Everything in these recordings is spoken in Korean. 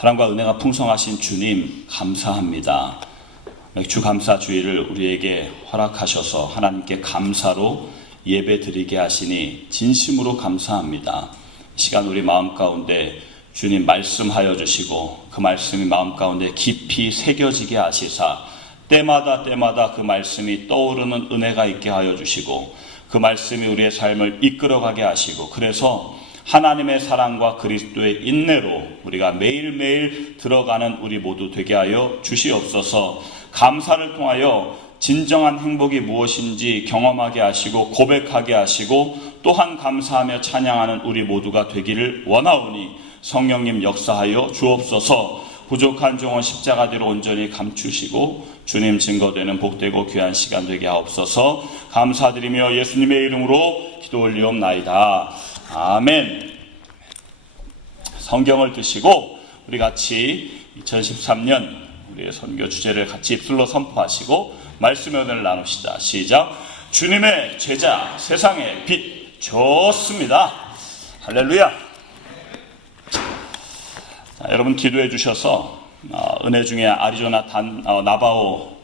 사랑과 은혜가 풍성하신 주님 감사합니다. 맥주 감사 주일을 우리에게 허락하셔서 하나님께 감사로 예배 드리게 하시니 진심으로 감사합니다. 이 시간 우리 마음 가운데 주님 말씀하여 주시고 그 말씀이 마음 가운데 깊이 새겨지게 하시사 때마다 그 말씀이 떠오르는 은혜가 있게 하여 주시고 그 말씀이 우리의 삶을 이끌어가게 하시고 그래서 하나님의 사랑과 그리스도의 인내로 우리가 매일매일 들어가는 우리 모두 되게 하여 주시옵소서. 감사를 통하여 진정한 행복이 무엇인지 경험하게 하시고 고백하게 하시고 또한 감사하며 찬양하는 우리 모두가 되기를 원하오니 성령님 역사하여 주옵소서. 부족한 종은 십자가 뒤로 온전히 감추시고 주님 증거되는 복되고 귀한 시간 되게 하옵소서. 감사드리며 예수님의 이름으로 기도 올리옵나이다. 아멘. 성경을 드시고 우리 같이 2013년 우리의 선교 주제를 같이 입술로 선포하시고 말씀의 은혜를 나눕시다. 시작. 주님의 제자 세상의 빛. 좋습니다. 할렐루야. 자, 여러분 기도해 주셔서 은혜 중에 아리조나 나바오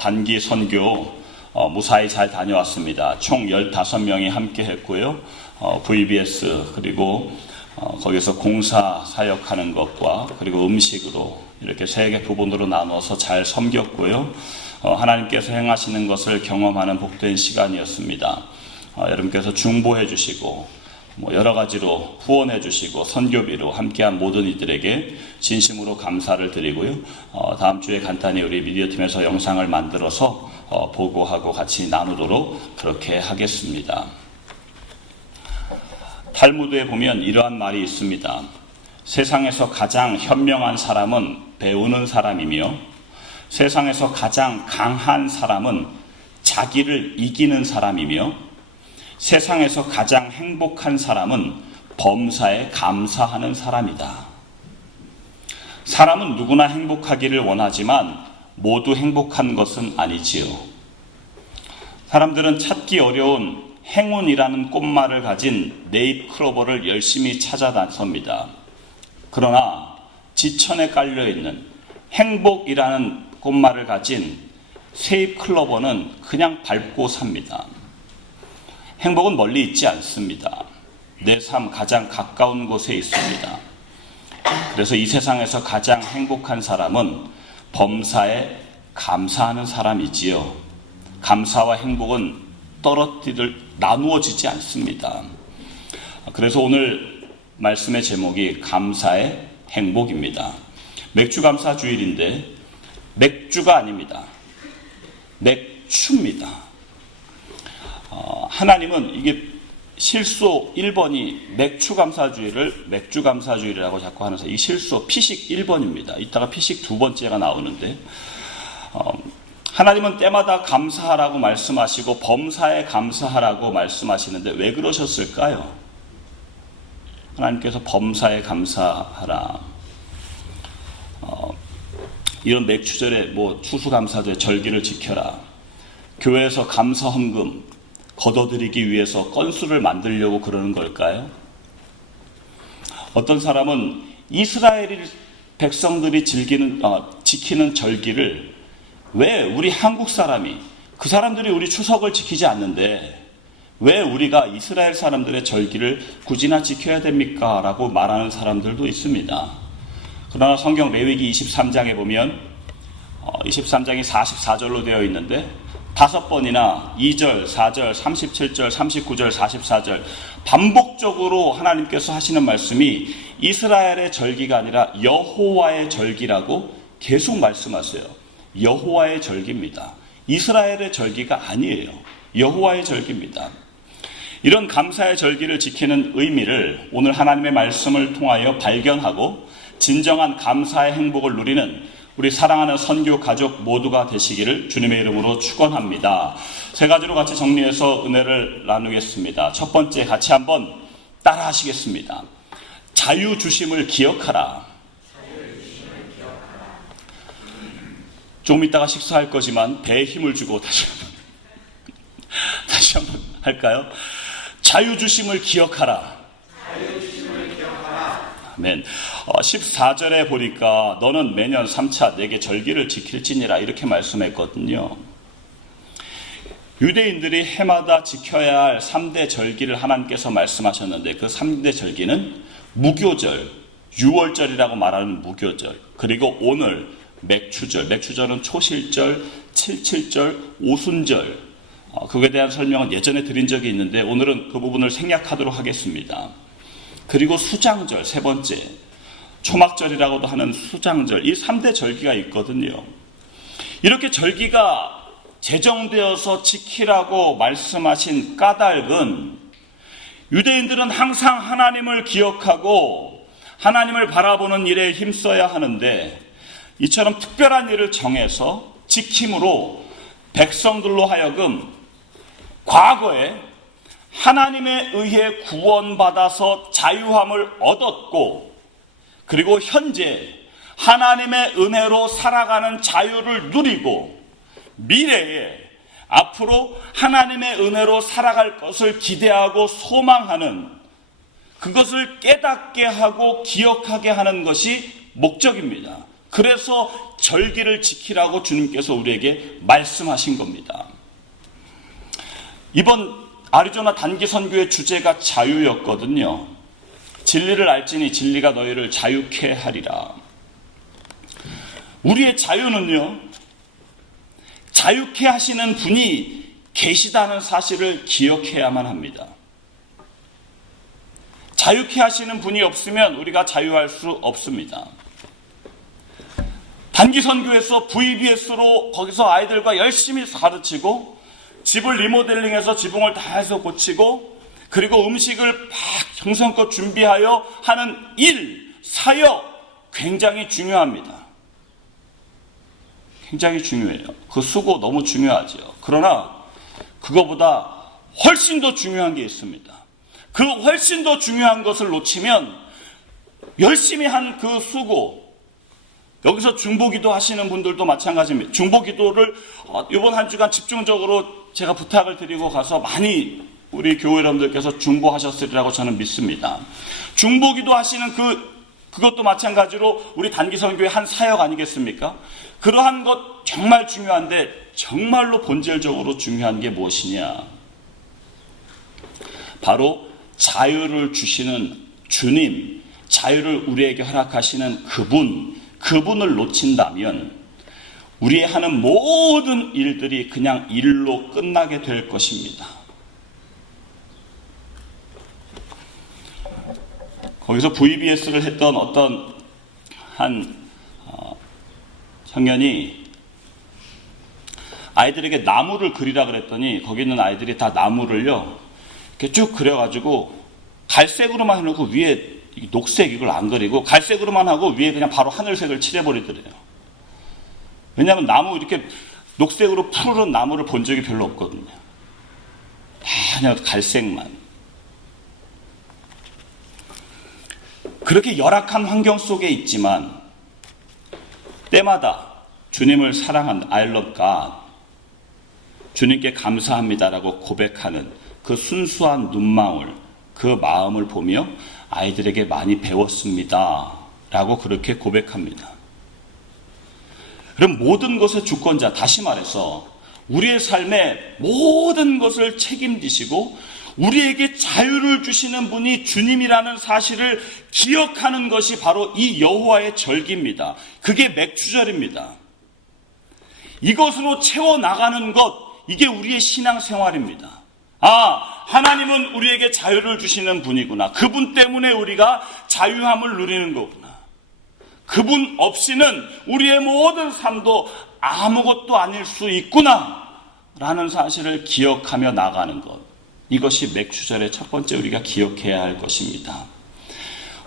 단기 선교 무사히 잘 다녀왔습니다. 총 15명이 함께 했고요. VBS 그리고 거기서 공사 사역하는 것과 그리고 음식으로 이렇게 3개 부분으로 나눠서 잘 섬겼고요. 하나님께서 행하시는 것을 경험하는 복된 시간이었습니다. 여러분께서 중보해 주시고 여러 가지로 후원해 주시고 선교비로 함께한 모든 이들에게 진심으로 감사를 드리고요. 다음 주에 간단히 우리 미디어팀에서 영상을 만들어서 보고하고 같이 나누도록 그렇게 하겠습니다. 탈무드에 보면 이러한 말이 있습니다. 세상에서 가장 현명한 사람은 배우는 사람이며 세상에서 가장 강한 사람은 자기를 이기는 사람이며 세상에서 가장 행복한 사람은 범사에 감사하는 사람이다. 사람은 누구나 행복하기를 원하지만 모두 행복한 것은 아니지요. 사람들은 찾기 어려운 행운이라는 꽃말을 가진 네잎클로버를 열심히 찾아 나섭니다. 그러나 지천에 깔려있는 행복이라는 꽃말을 가진 세잎클로버는 그냥 밟고 삽니다. 행복은 멀리 있지 않습니다. 내 삶 가장 가까운 곳에 있습니다. 그래서 이 세상에서 가장 행복한 사람은 범사에 감사하는 사람이지요. 감사와 행복은 나누어지지 않습니다. 그래서 오늘 말씀의 제목이 감사의 행복입니다. 맥주 감사 주일인데 맥주가 아닙니다. 맥주입니다. 하나님은 이게 실수 1번이 맥주 감사 주일을 맥주 감사 주일이라고 자꾸 하면서 이 실수 피식 1번입니다. 이따가 피식 2번째가 나오는데 하나님은 때마다 감사하라고 말씀하시고 범사에 감사하라고 말씀하시는데 왜 그러셨을까요? 하나님께서 범사에 감사하라. 이런 맥주절에 추수감사절 절기를 지켜라. 교회에서 감사 헌금 걷어들이기 위해서 건수를 만들려고 그러는 걸까요? 어떤 사람은 이스라엘 백성들이 지키는 절기를 왜 우리 한국 사람이 그 사람들이 우리 추석을 지키지 않는데 왜 우리가 이스라엘 사람들의 절기를 굳이나 지켜야 됩니까? 라고 말하는 사람들도 있습니다. 그러나 성경 레위기 23장에 보면 23장이 44절로 되어 있는데 5번이나 2절, 4절, 37절, 39절, 44절 반복적으로 하나님께서 하시는 말씀이 이스라엘의 절기가 아니라 여호와의 절기라고 계속 말씀하세요. 여호와의 절기입니다. 이스라엘의 절기가 아니에요. 여호와의 절기입니다. 이런 감사의 절기를 지키는 의미를 오늘 하나님의 말씀을 통하여 발견하고 진정한 감사의 행복을 누리는 우리 사랑하는 선교 가족 모두가 되시기를 주님의 이름으로 축원합니다. 3가지로 같이 정리해서 은혜를 나누겠습니다. 첫 번째 같이 한번 따라 하시겠습니다. 자유 주심을 기억하라. 조금 있다가 식사할 거지만 배에 힘을 주고 다시 한번 할까요? 자유 주심을 기억하라. 아멘. 14절에 보니까 너는 매년 3차 내게 절기를 지킬지니라 이렇게 말씀했거든요. 유대인들이 해마다 지켜야 할 3대 절기를 하나님께서 말씀하셨는데 그 3대 절기는 무교절, 유월절이라고 말하는 무교절, 그리고 오늘 맥추절, 맥추절은 초실절, 칠칠절, 오순절, 그거에 대한 설명은 예전에 드린 적이 있는데 오늘은 그 부분을 생략하도록 하겠습니다. 그리고 수장절, 세 번째, 초막절이라고도 하는 수장절, 이 3대 절기가 있거든요. 이렇게 절기가 제정되어서 지키라고 말씀하신 까닭은 유대인들은 항상 하나님을 기억하고 하나님을 바라보는 일에 힘써야 하는데 이처럼 특별한 일을 정해서 지킴으로 백성들로 하여금 과거에 하나님에 의해 구원받아서 자유함을 얻었고 그리고 현재 하나님의 은혜로 살아가는 자유를 누리고 미래에 앞으로 하나님의 은혜로 살아갈 것을 기대하고 소망하는 그것을 깨닫게 하고 기억하게 하는 것이 목적입니다. 그래서 절기를 지키라고 주님께서 우리에게 말씀하신 겁니다. 이번 아리조나 단기 선교의 주제가 자유였거든요. 진리를 알지니 진리가 너희를 자유케 하리라. 우리의 자유는요, 자유케 하시는 분이 계시다는 사실을 기억해야만 합니다. 자유케 하시는 분이 없으면 우리가 자유할 수 없습니다. 단기 선교에서 VBS로 거기서 아이들과 열심히 가르치고 집을 리모델링해서 지붕을 다 해서 고치고 그리고 음식을 막 정성껏 준비하여 하는 일, 사역 굉장히 중요합니다. 굉장히 중요해요. 그 수고 너무 중요하죠. 그러나 그거보다 훨씬 더 중요한 게 있습니다. 그 훨씬 더 중요한 것을 놓치면 열심히 한 그 수고, 여기서 중보기도 하시는 분들도 마찬가지입니다. 중보기도를 이번 한 주간 집중적으로 제가 부탁을 드리고 가서 많이 우리 교회 여러분들께서 중보하셨으리라고 저는 믿습니다. 중보기도 하시는 그것도 마찬가지로 우리 단기 선교의 한 사역 아니겠습니까? 그러한 것 정말 중요한데 정말로 본질적으로 중요한 게 무엇이냐? 바로 자유를 주시는 주님, 자유를 우리에게 허락하시는 그분을 놓친다면 우리의 하는 모든 일들이 그냥 일로 끝나게 될 것입니다. 거기서 VBS를 했던 어떤 한 청년이 아이들에게 나무를 그리라 그랬더니 거기 있는 아이들이 다 나무를요 이렇게 쭉 그려가지고 갈색으로만 해놓고 위에 녹색 이걸 안 그리고 갈색으로만 하고 위에 그냥 바로 하늘색을 칠해버리더래요. 왜냐하면 나무 이렇게 녹색으로 푸른 나무를 본 적이 별로 없거든요. 다 그냥 갈색만. 그렇게 열악한 환경 속에 있지만 때마다 주님을 사랑한 I love God, 주님께 감사합니다라고 고백하는 그 순수한 눈망울, 그 마음을 보며 아이들에게 많이 배웠습니다 라고 그렇게 고백합니다. 그럼 모든 것의 주권자, 다시 말해서 우리의 삶의 모든 것을 책임지시고 우리에게 자유를 주시는 분이 주님이라는 사실을 기억하는 것이 바로 이 여호와의 절기입니다. 그게 맥추절입니다. 이것으로 채워나가는 것, 이게 우리의 신앙생활입니다. 하나님은 우리에게 자유를 주시는 분이구나. 그분 때문에 우리가 자유함을 누리는 거구나. 그분 없이는 우리의 모든 삶도 아무것도 아닐 수 있구나 라는 사실을 기억하며 나가는 것, 이것이 맥추절의 첫 번째 우리가 기억해야 할 것입니다.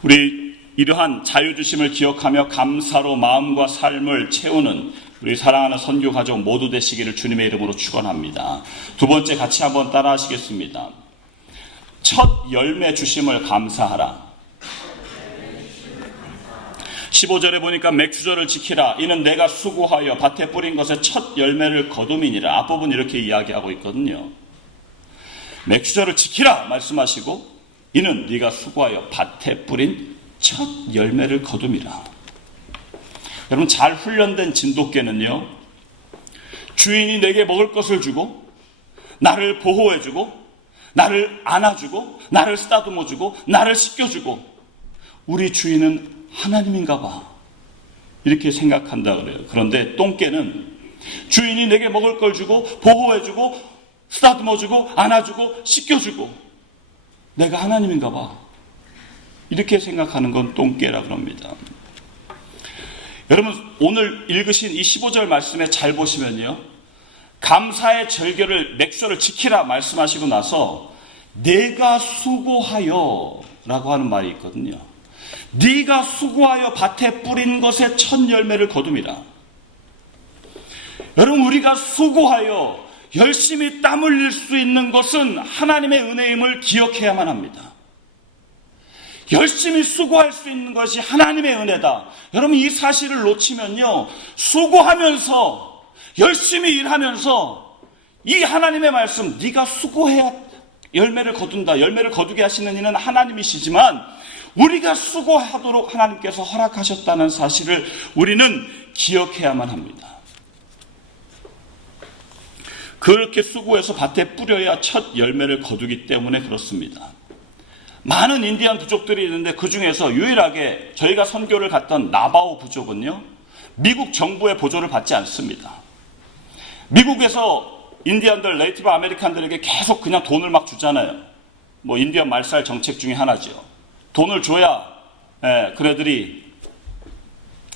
우리 이러한 자유주심을 기억하며 감사로 마음과 삶을 채우는 우리 사랑하는 선교 가족 모두 되시기를 주님의 이름으로 축원합니다. 두 번째 같이 한번 따라 하시겠습니다. 첫 열매 주심을 감사하라. 15절에 보니까 맥추절을 지키라. 이는 내가 수고하여 밭에 뿌린 것의 첫 열매를 거둠이니라. 앞부분 이렇게 이야기하고 있거든요. 맥추절을 지키라 말씀하시고 이는 네가 수고하여 밭에 뿌린 첫 열매를 거둠이라. 여러분, 잘 훈련된 진돗개는요, 주인이 내게 먹을 것을 주고 나를 보호해주고 나를 안아주고 나를 쓰다듬어주고 나를 씻겨주고 우리 주인은 하나님인가 봐, 이렇게 생각한다 그래요. 그런데 똥개는 주인이 내게 먹을 걸 주고 보호해주고 쓰다듬어주고 안아주고 씻겨주고 내가 하나님인가 봐, 이렇게 생각하는 건 똥개라 그럽니다. 여러분, 오늘 읽으신 이 15절 말씀에 잘 보시면요, 감사의 절개를 맥주를 지키라 말씀하시고 나서 내가 수고하여 라고 하는 말이 있거든요. 네가 수고하여 밭에 뿌린 것의 첫 열매를 거둠이라. 여러분, 우리가 수고하여 열심히 땀 흘릴 수 있는 것은 하나님의 은혜임을 기억해야만 합니다. 열심히 수고할 수 있는 것이 하나님의 은혜다. 여러분, 이 사실을 놓치면요, 수고하면서 열심히 일하면서 이 하나님의 말씀, 네가 수고해야 열매를 거둔다, 열매를 거두게 하시는 이는 하나님이시지만 우리가 수고하도록 하나님께서 허락하셨다는 사실을 우리는 기억해야만 합니다. 그렇게 수고해서 밭에 뿌려야 첫 열매를 거두기 때문에 그렇습니다. 많은 인디안 부족들이 있는데 그 중에서 유일하게 저희가 선교를 갔던 나바오 부족은요, 미국 정부의 보조를 받지 않습니다. 미국에서 인디안들, 네이티브 아메리칸들에게 계속 그냥 돈을 막 주잖아요. 뭐 인디언 말살 정책 중에 하나죠. 돈을 줘야 그네들이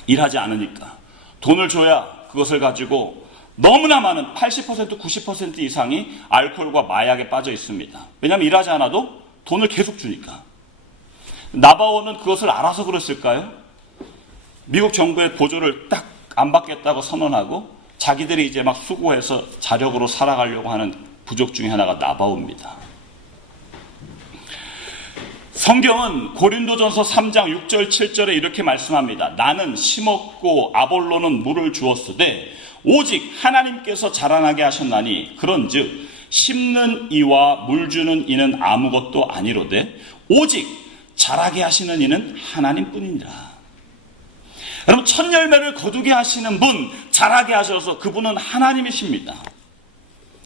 일하지 않으니까. 돈을 줘야 그것을 가지고 너무나 많은 80% 90% 이상이 알코올과 마약에 빠져 있습니다. 왜냐하면 일하지 않아도 돈을 계속 주니까. 나바오는 그것을 알아서 그랬을까요? 미국 정부의 보조를 딱 안 받겠다고 선언하고 자기들이 이제 막 수고해서 자력으로 살아가려고 하는 부족 중에 하나가 나바오입니다. 성경은 고린도전서 3장 6절 7절에 이렇게 말씀합니다. 나는 심었고 아볼로는 물을 주었으되 오직 하나님께서 자라나게 하셨나니 그런즉 심는 이와 물 주는 이는 아무것도 아니로되 오직 자라게 하시는 이는 하나님뿐이니라. 여러분, 첫 열매를 거두게 하시는 분, 자라게 하셔서 그분은 하나님이십니다.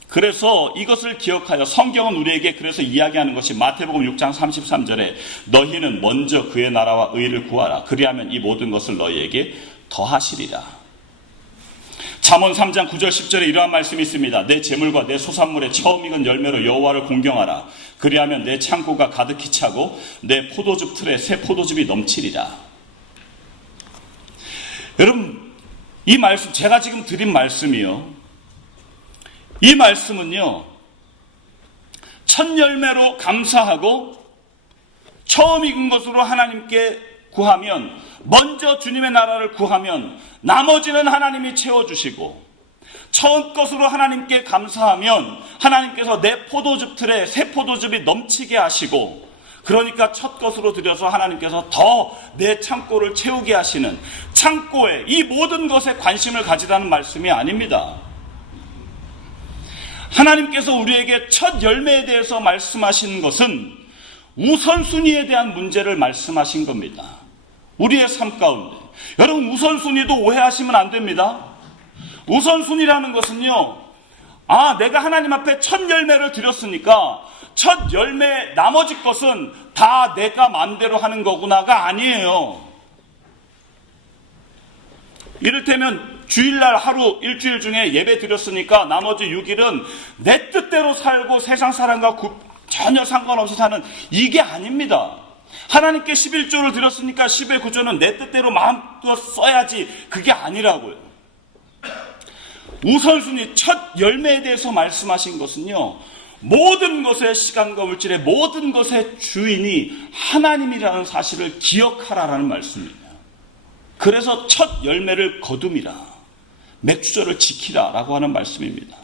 그래서 이것을 기억하여 성경은 우리에게 그래서 이야기하는 것이 마태복음 6장 33절에 너희는 먼저 그의 나라와 의를 구하라. 그리하면 이 모든 것을 너희에게 더하시리라. 잠언 3장 9절 10절에 이러한 말씀이 있습니다. 내 재물과 내 소산물의 처음 익은 열매로 여호와를 공경하라. 그리하면 내 창고가 가득히 차고 내 포도즙 틀에 새 포도즙이 넘치리라. 여러분, 이 말씀, 제가 지금 드린 말씀이요, 이 말씀은요, 첫 열매로 감사하고 처음 익은 것으로 하나님께 구하면, 먼저 주님의 나라를 구하면 나머지는 하나님이 채워주시고, 처음 것으로 하나님께 감사하면 하나님께서 내 포도즙 틀에 새 포도즙이 넘치게 하시고, 그러니까 첫 것으로 드려서 하나님께서 더 내 창고를 채우게 하시는, 창고에 이 모든 것에 관심을 가지라는 말씀이 아닙니다. 하나님께서 우리에게 첫 열매에 대해서 말씀하신 것은 우선순위에 대한 문제를 말씀하신 겁니다. 우리의 삶 가운데. 여러분, 우선순위도 오해하시면 안 됩니다. 우선순위라는 것은요, 내가 하나님 앞에 첫 열매를 드렸으니까 첫 열매 나머지 것은 다 내가 마음대로 하는 거구나가 아니에요. 이를테면 주일날 하루 일주일 중에 예배 드렸으니까 나머지 6일은 내 뜻대로 살고 세상 사람과 전혀 상관없이 사는, 이게 아닙니다. 하나님께 11조를 드렸으니까 10의 9조는 내 뜻대로 마음껏 써야지, 그게 아니라고요. 우선순위, 첫 열매에 대해서 말씀하신 것은요, 모든 것의 시간과 물질의 모든 것의 주인이 하나님이라는 사실을 기억하라라는 말씀입니다. 그래서 첫 열매를 거둠이라, 맥주절을 지키라 라고 하는 말씀입니다.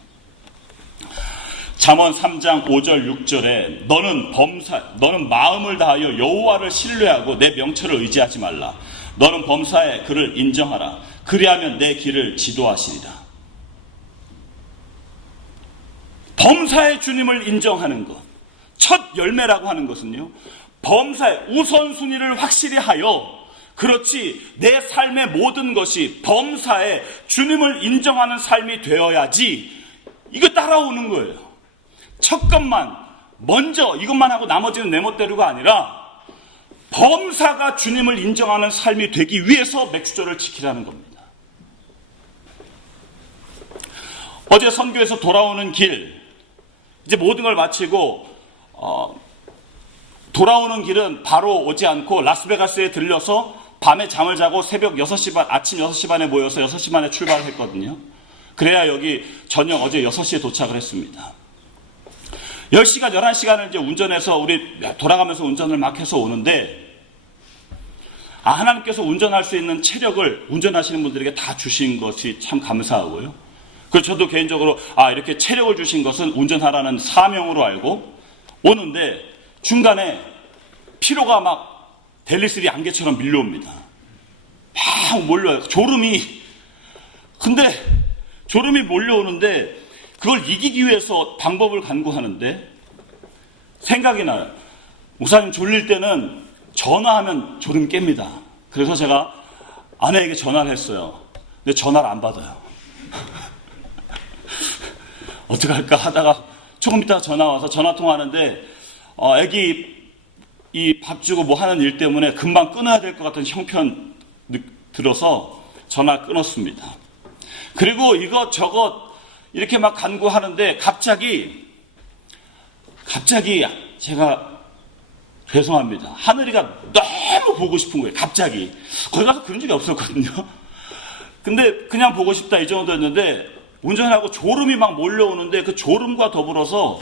잠언 3장 5절 6절에 너는 마음을 다하여 여호와를 신뢰하고 내 명철을 의지하지 말라. 너는 범사에 그를 인정하라. 그리하면 내 길을 지도하시리라. 범사의 주님을 인정하는 것, 첫 열매라고 하는 것은요, 범사의 우선순위를 확실히 하여, 그렇지, 내 삶의 모든 것이 범사에 주님을 인정하는 삶이 되어야지, 이거 따라오는 거예요. 첫 것만 먼저 이것만 하고 나머지는 내 멋대로가 아니라 범사가 주님을 인정하는 삶이 되기 위해서 맥주절을 지키라는 겁니다. 어제 선교에서 돌아오는 길, 이제 모든 걸 마치고 돌아오는 길은 바로 오지 않고 라스베가스에 들려서 밤에 잠을 자고 새벽 6시 반, 아침 6시 반에 모여서 6시 반에 출발을 했거든요. 그래야 여기 저녁 어제 6시에 도착을 했습니다. 10시간, 11시간을 이제 운전해서 우리 돌아가면서 운전을 막 해서 오는데, 하나님께서 운전할 수 있는 체력을 운전하시는 분들에게 다 주신 것이 참 감사하고요. 그래서 저도 개인적으로 이렇게 체력을 주신 것은 운전하라는 사명으로 알고 오는데, 중간에 피로가 막 델리스리 안개처럼 밀려옵니다. 막 몰려요. 근데 졸음이 몰려오는데 그걸 이기기 위해서 방법을 간구하는데 생각이 나요. 목사님, 졸릴 때는 전화하면 졸음이 깹니다. 그래서 제가 아내에게 전화를 했어요. 근데 전화를 안 받아요. 어떡할까 하다가 조금 있다가 전화 와서 전화 통화하는데 애기 이 밥 주고 뭐 하는 일 때문에 금방 끊어야 될 것 같은 형편 들어서 전화 끊었습니다. 그리고 이것저것 이렇게 막 간구하는데 갑자기 제가 죄송합니다. 하늘이가 너무 보고 싶은 거예요. 갑자기. 거기 가서 그런 적이 없었거든요. 근데 그냥 보고 싶다 이 정도였는데 운전하고 졸음이 막 몰려오는데 그 졸음과 더불어서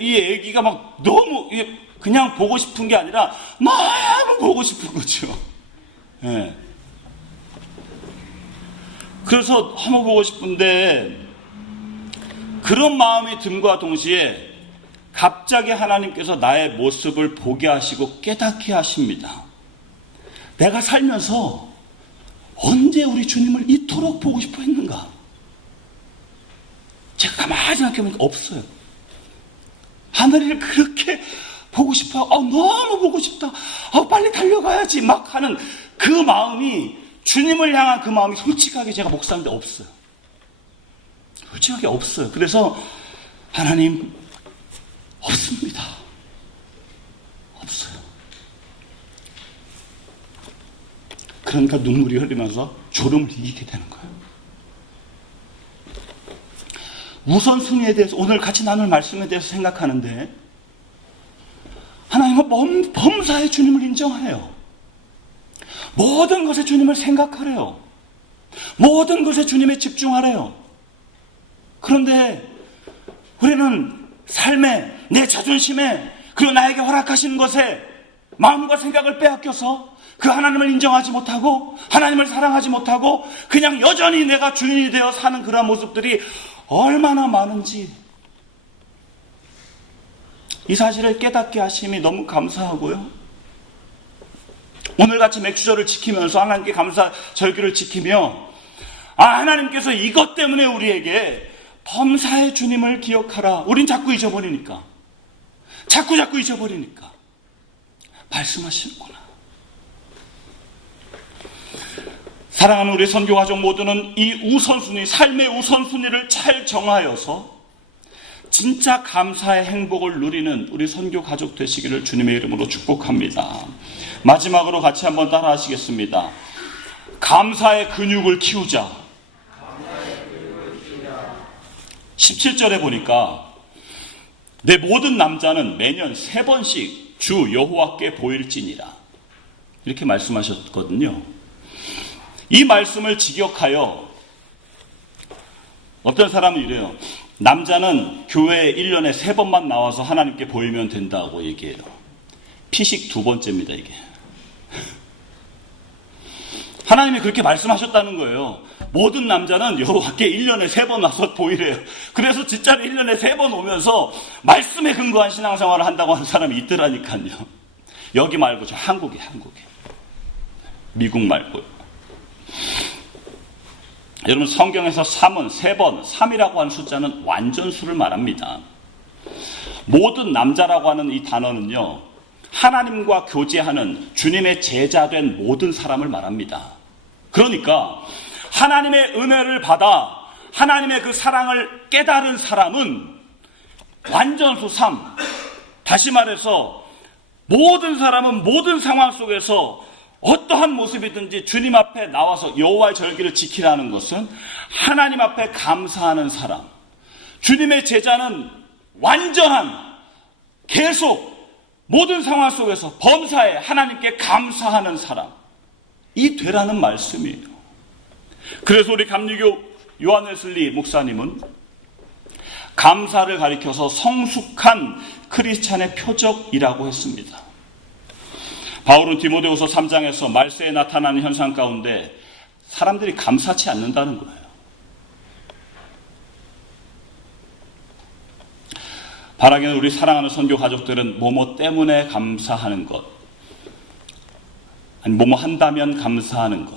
이 애기가 막 너무 그냥 보고 싶은 게 아니라 너무 보고 싶은 거죠. 네. 그래서 너무 보고 싶은데 그런 마음이 듦과 동시에 갑자기 하나님께서 나의 모습을 보게 하시고 깨닫게 하십니다. 내가 살면서 언제 우리 주님을 이토록 보고 싶어 했는가? 제가 가만히 생각해보니까 없어요. 하늘을 그렇게 보고 싶어요. 너무 보고 싶다. 빨리 달려가야지 막 하는 그 마음이, 주님을 향한 그 마음이 솔직하게 제가 목사인데 없어요. 솔직하게 없어요. 그래서 하나님 없습니다. 없어요. 그러니까 눈물이 흘리면서 졸음을 이기게 되는 거예요. 우선순위에 대해서 오늘 같이 나눌 말씀에 대해서 생각하는데 하나님은 범사의 주님을 인정하래요. 모든 것에 주님을 생각하래요. 모든 것에 주님에 집중하래요. 그런데 우리는 삶에, 내 자존심에, 그리고 나에게 허락하시는 것에 마음과 생각을 빼앗겨서 그 하나님을 인정하지 못하고 하나님을 사랑하지 못하고 그냥 여전히 내가 주인이 되어 사는 그런 모습들이 얼마나 많은지, 이 사실을 깨닫게 하심이 너무 감사하고요. 오늘같이 맥주절을 지키면서 하나님께 감사 절기를 지키며 하나님께서 이것 때문에 우리에게 범사의 주님을 기억하라. 우린 자꾸 잊어버리니까 말씀하시는구나. 사랑하는 우리 선교가족 모두는 이 우선순위, 삶의 우선순위를 잘 정하여서 진짜 감사의 행복을 누리는 우리 선교가족 되시기를 주님의 이름으로 축복합니다. 마지막으로 같이 한번 따라 하시겠습니다. 감사의 근육을 키우자. 17절에 보니까 내 모든 남자는 매년 3번씩 주 여호와께 보일지니라, 이렇게 말씀하셨거든요. 이 말씀을 직역하여 어떤 사람은 이래요. 남자는 교회에 1년에 3번만 나와서 하나님께 보이면 된다고 얘기해요. 피식 2번째입니다, 이게. 하나님이 그렇게 말씀하셨다는 거예요. 모든 남자는 여호와께 1년에 3번 와서 보이래요. 그래서 진짜로 1년에 3번 오면서 말씀에 근거한 신앙생활을 한다고 하는 사람이 있더라니까요. 여기 말고 저 한국에. 미국 말고요. 여러분, 성경에서 3은 3번, 3이라고 하는 숫자는 완전수를 말합니다. 모든 남자라고 하는 이 단어는요, 하나님과 교제하는 주님의 제자된 모든 사람을 말합니다. 그러니까 하나님의 은혜를 받아 하나님의 그 사랑을 깨달은 사람은 완전수 3. 다시 말해서 모든 사람은 모든 상황 속에서 어떠한 모습이든지 주님 앞에 나와서 여호와의 절기를 지키라는 것은 하나님 앞에 감사하는 사람. 주님의 제자는 완전한 계속 모든 상황 속에서 범사에 하나님께 감사하는 사람. 이 되라는 말씀이에요. 그래서 우리 감리교 요한 웨슬리 목사님은 감사를 가리켜서 성숙한 크리스찬의 표적이라고 했습니다. 바울은 디모데후서 3장에서 말세에 나타나는 현상 가운데 사람들이 감사치 않는다는 거예요. 바라기는 우리 사랑하는 선교 가족들은 뭐뭐 때문에 감사하는 것, 아니 뭐뭐 한다면 감사하는 것,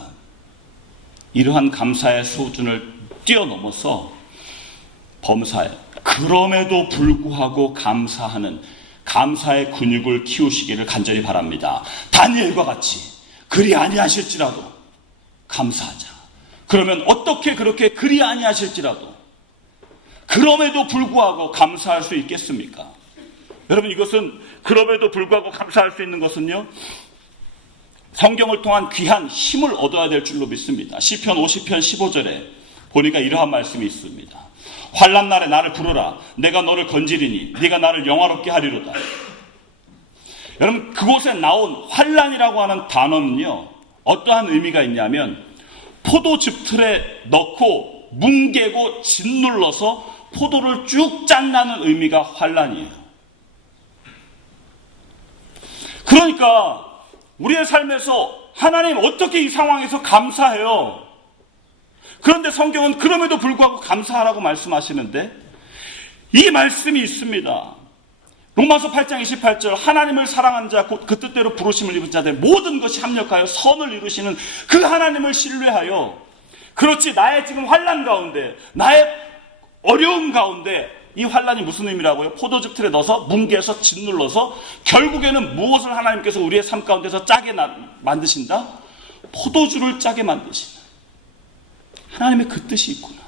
이러한 감사의 수준을 뛰어넘어서 범사에 그럼에도 불구하고 감사하는 감사의 근육을 키우시기를 간절히 바랍니다. 다니엘과 같이 그리 아니하실지라도 감사하자. 그러면 어떻게 그렇게 그리 아니하실지라도 그럼에도 불구하고 감사할 수 있겠습니까? 여러분, 이것은 그럼에도 불구하고 감사할 수 있는 것은요, 성경을 통한 귀한 힘을 얻어야 될 줄로 믿습니다. 시편 50편 15절에 보니까 이러한 말씀이 있습니다. 환난 날에 나를 부르라. 내가 너를 건지리니 네가 나를 영화롭게 하리로다. 여러분, 그곳에 나온 환난이라고 하는 단어는요, 어떠한 의미가 있냐면 포도즙 틀에 넣고 뭉개고 짓눌러서 포도를 쭉 짠다는 의미가 환난이에요. 그러니까 우리의 삶에서 하나님 어떻게 이 상황에서 감사해요? 그런데 성경은 그럼에도 불구하고 감사하라고 말씀하시는데 이 말씀이 있습니다. 로마서 8장 28절 하나님을 사랑한 자 곧 그 뜻대로 부르심을 입은 자들 모든 것이 합력하여 선을 이루시는 그 하나님을 신뢰하여 그렇지 나의 지금 환난 가운데 나의 어려움 가운데 이 환난이 무슨 의미라고요? 포도즙 틀에 넣어서 뭉개서 짓눌러서 결국에는 무엇을 하나님께서 우리의 삶 가운데서 짜게 만드신다? 포도주를 짜게 만드시는 하나님의 그 뜻이 있구나.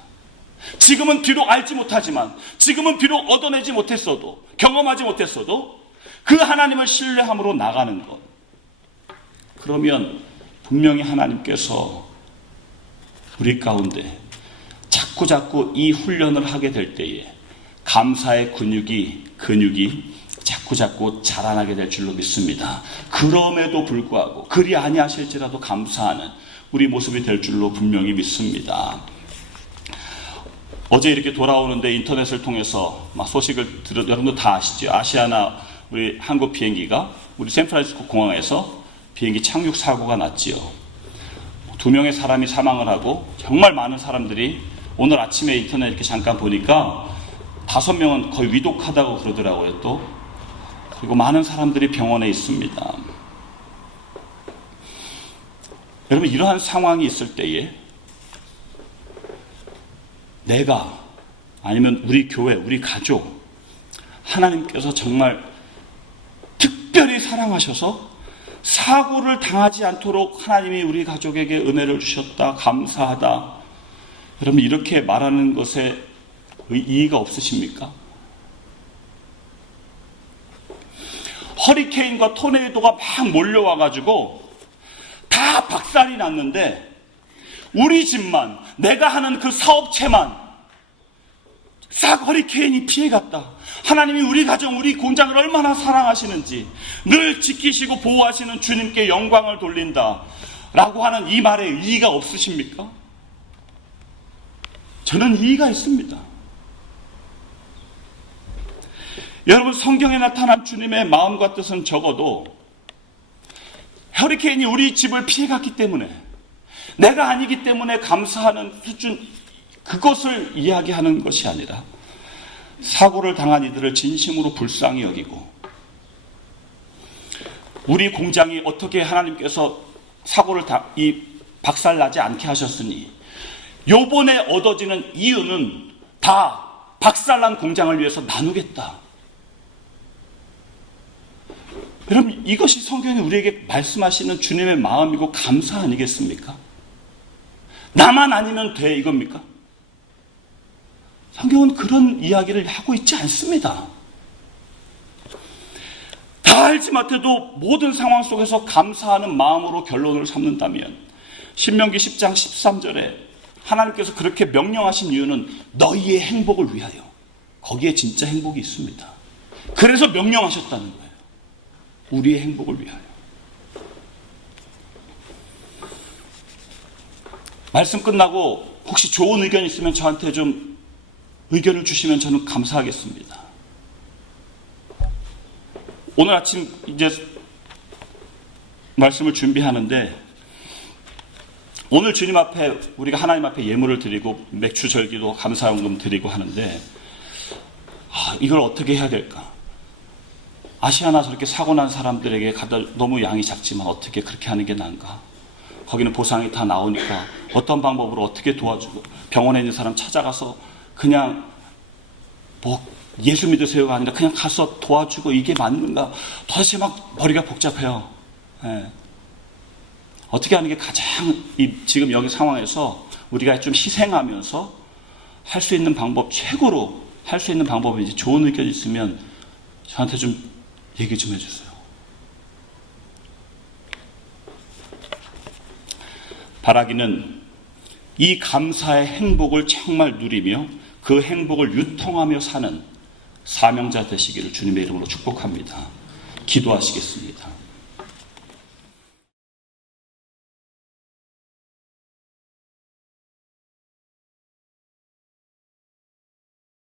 지금은 비록 알지 못하지만 지금은 비록 얻어내지 못했어도 경험하지 못했어도 그 하나님을 신뢰함으로 나가는 것. 그러면 분명히 하나님께서 우리 가운데 자꾸자꾸 이 훈련을 하게 될 때에 감사의 근육이 자꾸자꾸 자라나게 될 줄로 믿습니다. 그럼에도 불구하고 그리 아니하실지라도 감사하는 우리 모습이 될 줄로 분명히 믿습니다. 어제 이렇게 돌아오는데 인터넷을 통해서 막 소식을 들어 여러분도 다 아시죠? 아시아나 우리 한국 비행기가 우리 샌프란시스코 공항에서 비행기 착륙 사고가 났지요. 2명의 사람이 사망을 하고 정말 많은 사람들이 오늘 아침에 인터넷 이렇게 잠깐 보니까 5명은 거의 위독하다고 그러더라고요. 또 그리고 많은 사람들이 병원에 있습니다. 여러분, 이러한 상황이 있을 때에 내가 아니면 우리 교회, 우리 가족 하나님께서 정말 특별히 사랑하셔서 사고를 당하지 않도록 하나님이 우리 가족에게 은혜를 주셨다, 감사하다. 여러분, 이렇게 말하는 것에 이의가 없으십니까? 허리케인과 토네이도가 막 몰려와가지고 다 박살이 났는데 우리 집만, 내가 하는 그 사업체만 싹 허리케인이 피해갔다. 하나님이 우리 가정, 우리 공장을 얼마나 사랑하시는지 늘 지키시고 보호하시는 주님께 영광을 돌린다 라고 하는 이 말에 이의가 없으십니까? 저는 이의가 있습니다. 여러분, 성경에 나타난 주님의 마음과 뜻은 적어도 허리케인이 우리 집을 피해갔기 때문에 내가 아니기 때문에 감사하는 수준, 그것을 이야기하는 것이 아니라 사고를 당한 이들을 진심으로 불쌍히 여기고 우리 공장이 어떻게 하나님께서 사고를 박살나지 않게 하셨으니 요번에 얻어지는 이유는 다 박살난 공장을 위해서 나누겠다. 여러분, 이것이 성경이 우리에게 말씀하시는 주님의 마음이고 감사 아니겠습니까? 나만 아니면 돼, 이겁니까? 성경은 그런 이야기를 하고 있지 않습니다. 다 알지 못해도 모든 상황 속에서 감사하는 마음으로 결론을 삼는다면 신명기 10장 13절에 하나님께서 그렇게 명령하신 이유는 너희의 행복을 위하여, 거기에 진짜 행복이 있습니다. 그래서 명령하셨다는 거예요. 우리의 행복을 위하여. 말씀 끝나고 혹시 좋은 의견 있으면 저한테 좀 의견을 주시면 저는 감사하겠습니다. 오늘 아침 이제 말씀을 준비하는데, 오늘 주님 앞에 우리가 하나님 앞에 예물을 드리고 맥주절기도 감사연금 드리고 하는데, 이걸 어떻게 해야 될까? 아시아나 저렇게 사고 난 사람들에게 너무 양이 작지만 어떻게 그렇게 하는 게 나은가? 거기는 보상이 다 나오니까 어떤 방법으로 어떻게 도와주고, 병원에 있는 사람 찾아가서 그냥 뭐 예수 믿으세요가 아니라 그냥 가서 도와주고 이게 맞는가? 도대체 막 머리가 복잡해요. 예. 어떻게 하는 게 가장 지금 여기 상황에서 우리가 좀 희생하면서 할 수 있는 방법, 최고로 할 수 있는 방법인지 좋은 의견 있으면 저한테 좀 얘기 좀 해주세요. 바라기는 이 감사의 행복을 정말 누리며 그 행복을 유통하며 사는 사명자 되시기를 주님의 이름으로 축복합니다. 기도하시겠습니다.